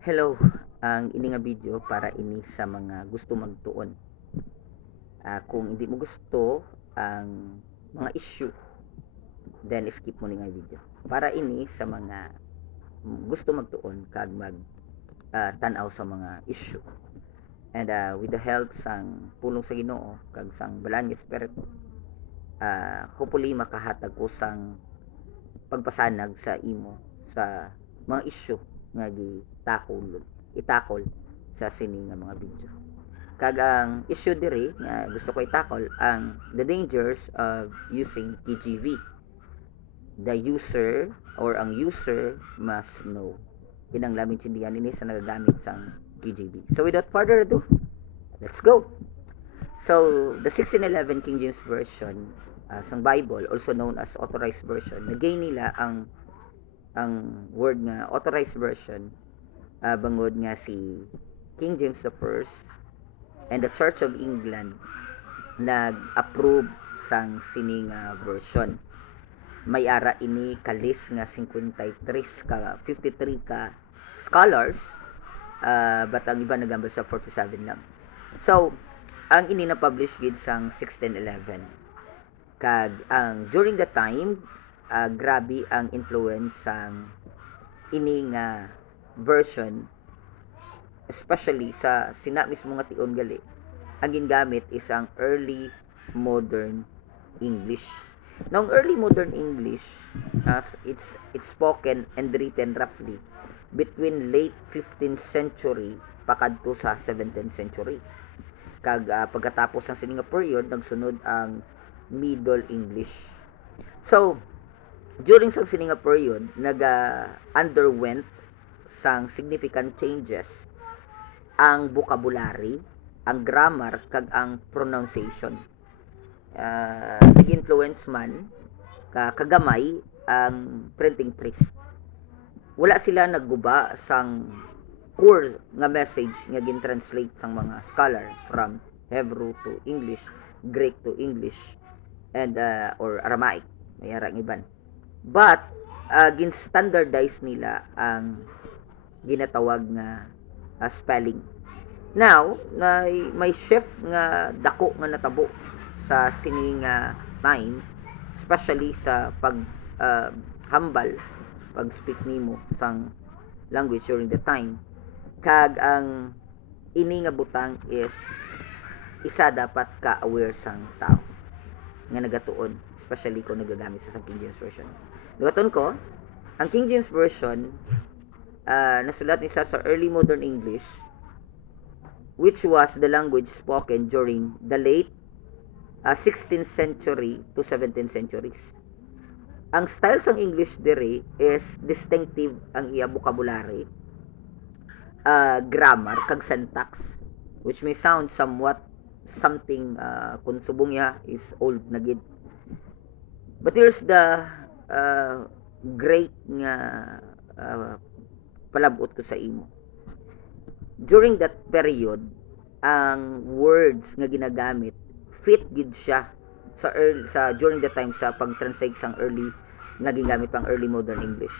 Hello, ang ini nga video para ini sa mga gusto magtuon. Kung hindi mo gusto ang mga issue, then skip mo ni nga video. Para ini sa mga gusto magtuon kag mag tan-aw sa mga issue. And with the help sang pulong sa Ginoo kag sang balaan nga espiritu, hopefully makahatag ko sang pagpasanag sa imo sa mga issue nga itakol sa sini nga mga video. Kag ang issue diri nga gusto ko itakol ang the dangers of using KGV. The user or ang user must know. Kinanglamin sindihan ini sa nagagamit sang KGV. So without further ado, let's go. So the 1611 King James Version sang Bible, also known as Authorized Version, nagay nila ang word nga Authorized Version bangod nga si King James the First and the Church of England nag-approve sang sini nga version. May ara ini kalis nga 53 ka scholars, but ang iba nagambal sa 47 lang. So ang ini na publish gid sang 1611. Kag ang during the time, grabe ang influence sang ini nga version, especially sa sina mismo nga tion gali. Ang gingamit is ang early modern English. Now, early modern English, it's spoken and written roughly between late 15th century pakadto sa 17th century. Kag pagkatapos ng sininga period, nagsunod ang Middle English. So, during sa sininga period, underwent sang significant changes ang vocabulary, ang grammar, kag ang pronunciation. Nag-influence man kagamay ang printing press. Wala sila nagguba sang core nga message nga gin-translate sang mga scholar from Hebrew to English, Greek to English, and or Aramaic, may ara iban. But gin-standardize nila ang ginatawag nga spelling. Now, may shift nga dako nga natabo sa sining time, especially sa hambal pag speak nimo sang language during the time. Kag ang ini nga butang is isa dapat ka aware sang tao nga nagatuon, especially kung nagagamit sa King James Version. Nagatuon ko ang King James Version, nasulat ni sa early modern English, which was the language spoken during the late 16th century to 17th centuries. Ang style sang English diri is distinctive ang iya vocabulary, grammar, kag syntax, which may sound something kung subong ya is old na gid. But here's the great nga palabot ko sa imo. During that period, ang words nga ginagamit fit gid siya sa during the time sa pag-translate sang early nga gingamit pang early modern English,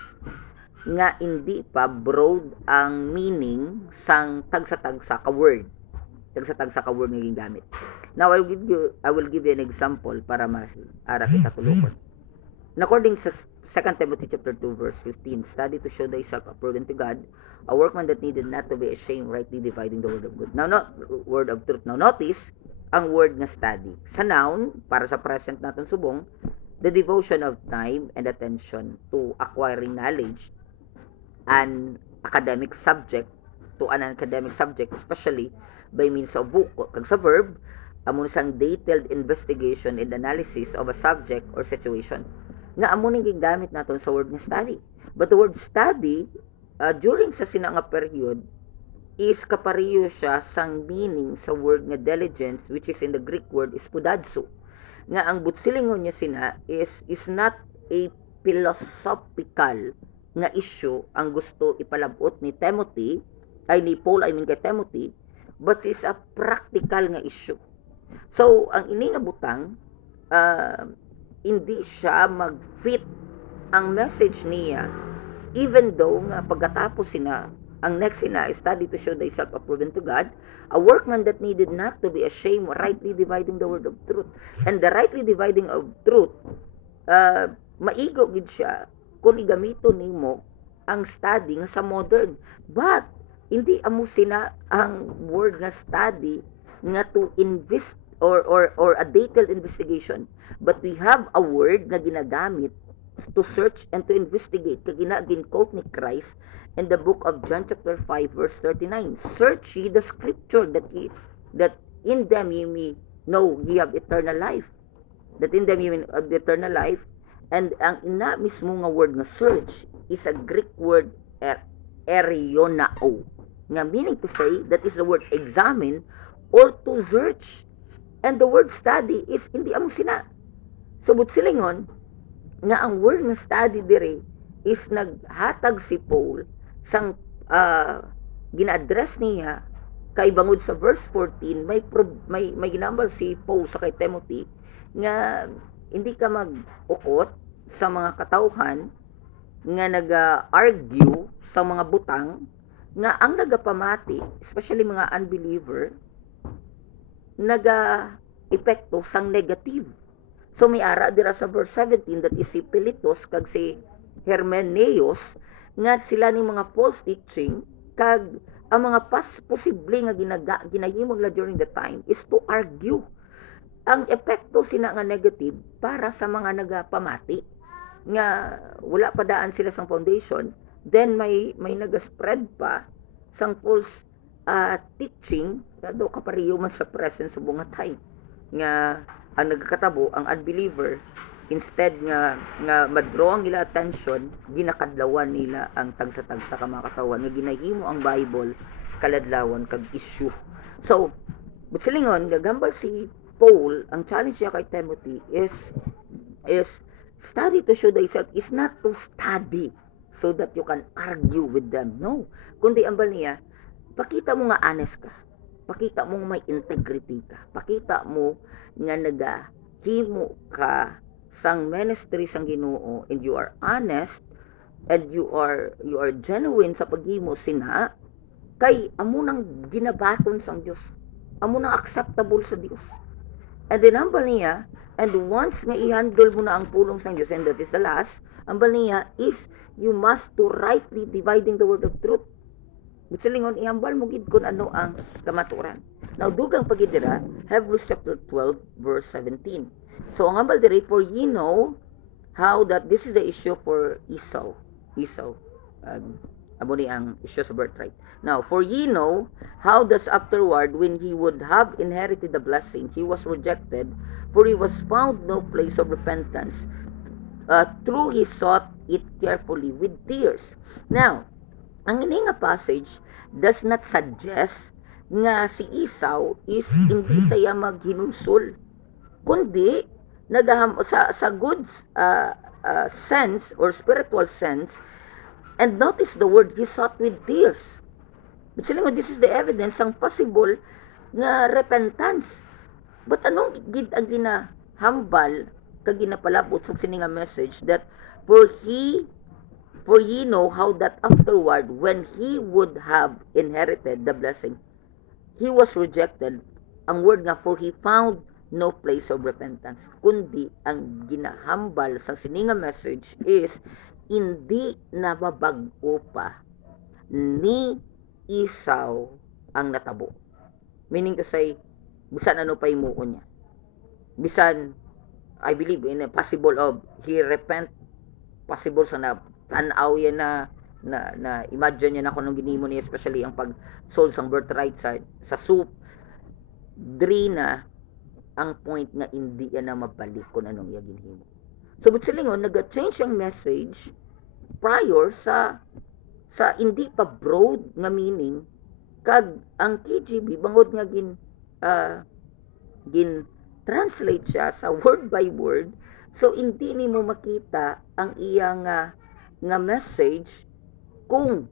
nga hindi pa broad ang meaning sang tagsa-tagsa ka word nga gingamit. Now I will give you an example para mas ara kita tulokon. According sa 2 Timothy chapter 2 verse 15, study to show thyself approved unto God, a workman that needed not to be ashamed, rightly dividing the word of good. Now, not word of truth. Now, notice ang word nga study. Sa noun, para sa present natin subong, the devotion of time and attention to acquiring knowledge an academic subject, especially by means of book. Kag sa verb, amon sang detailed investigation and analysis of a subject or situation. Nga amo ning gigamit naton sa word nga study. But the word study, during sa sina nga period, is kapareho siya sang meaning sa word nga diligence, which is in the Greek word is spoudazo. Nga ang butsilingon niya sina is not a philosophical nga issue ang gusto ipalabot ni Paul kay Timothy, but is a practical nga issue. So ang ini nga butang, hindi siya mag-fit ang message niya, even though nga pagkatapos sina ang next na, study to show thyself approved unto God, a workman that needed not to be ashamed, rightly dividing the word of truth. And the rightly dividing of truth, maigo gid siya kung igamito nimo ang study nga sa modern. But hindi amo sina ang word nga study nga to invest or a detailed investigation, but we have a word nga ginagamit to search and to investigate kag gin-quote ni Christ in the book of John chapter 5 verse 39. Search ye the scripture that in them ye may know ye have eternal life. That in them ye may have eternal life. And ang ina mismo nga word nga search is a Greek word erionao, nga meaning to say that is the word examine or to search. And the word study is hindi amo sina. Subot silingon nga ang word nga study dire is naghatag si Paul sang gina-address niya kay bangod sa verse 14 may ginambal si Paul sa kay Timothy nga hindi ka mag-ukot sa mga katawhan nga nag-argue sa mga butang nga ang nagapamati, especially mga unbeliever, naga-epekto sang negative. So may ara dira sa verse 17 that is si Pilitos kag si Hermeneus nga sila ni mga false teaching kag ang mga posible nga ginahimo nila during the time is to argue. Ang epekto sina nga negative para sa mga nagapamati nga wala pa daan sila sang foundation, then may naga-spread pa sang false teaching do kapariyo man sa presence sa bungatay nga ang nagkatabo ang unbeliever instead nga madraw ang ila attention, ginakadlawan nila ang tagsa-tagsa ka mga katawan nga ginahimo ang Bible kaladlawan kag issue. So butsilingon gagambal si Paul, ang challenge niya kay Timothy is study to show thyself is not to study so that you can argue with them. No, kundi ambal niya, pakita mo nga honest ka. Pakita mo may integrity ka. Pakita mo nga nagahimo ka sang ministry sang Ginoo and you are honest and you are genuine sa paghimo sina kay amo nang ginabaton sang Dios. Amo nang acceptable sa Dios. And then ambal niya, and once nga i-handle mo na ang pulong sang Dios, and that is the last, ambal niya is you must to rightly dividing the word of truth. Butsalingon, ihambal mo gid kung ano ang kamaturan. Now, dugang pagidira, Hebrews chapter 12, verse 17. So, ang hambal diri, for ye know how that this is the issue for Esau. Amo ni ang issue sa birthright. Now, for ye know how that afterward, when he would have inherited the blessing, he was rejected, for he was found no place of repentance. Through he sought it carefully with tears. Now, ang ini nga passage does not suggest nga si Esau is hindi saya maghinunsul, kundi sa good sense or spiritual sense, and notice the word he sought with tears. But sila this is the evidence ang possible nga repentance. But anong gid ang ginahambal kag ginapalabot sa sininga message that for ye know how that afterward, when he would have inherited the blessing, he was rejected. Ang word nga, for he found no place of repentance. Kundi, ang ginahambal sa sininga message is, hindi na mabago pa ni Esau ang natabo. Meaning to say, bisan ano pa imuon niya. Bisan, I believe, in a possible of, he repent, possible sa na tanaw yan na imagine niya na kung anong ginimo niya, especially ang pag-sold sang birthright sa soup. Dri na ang point nga hindi yan na mabalik kung anong iya ginhimo. So, but silingon, nag-change ang message prior sa hindi pa broad nga meaning kag ang KJV bangod nga gin translate siya sa word by word. So, hindi ni mo makita ang iyang nga message kung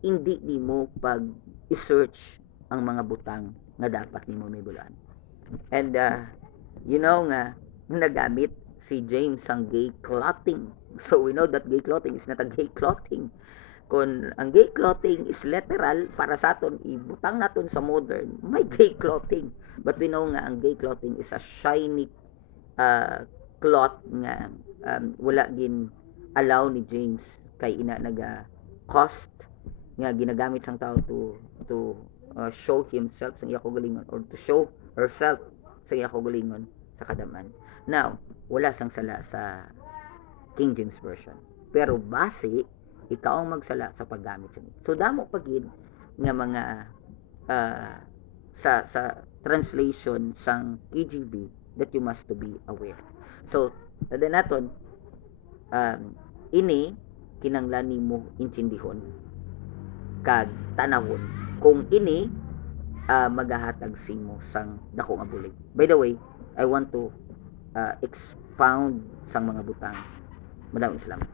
hindi nimo pag-search ang mga butang nga dapat nimo may bulan. And you know nga nagamit si James ang gay clothing. So we know that gay clothing is not a gay clothing. Kung ang gay clothing is literal para sa aton ibutang naton sa modern, may gay clothing, but we know nga ang gay clothing is a shiny cloth nga wala gin allow ni James kay ina naga cost nga ginagamit sang tao to show himself sa iya kaugalingon or to show herself sa iya kaugalingon sa kadaman. Now, wala sang sala sa King James Version. Pero base, ikaw ang magsala sa paggamit sa nito. So, damo pagid nga mga sa translation sang KJV that you must to be aware. So, tada naton, ini kinanglan nimo intindihon kag tanawon kung ini magahatag simo sang dako nga bulig. By the way, I want to expound sang mga butang. Maraming salamat.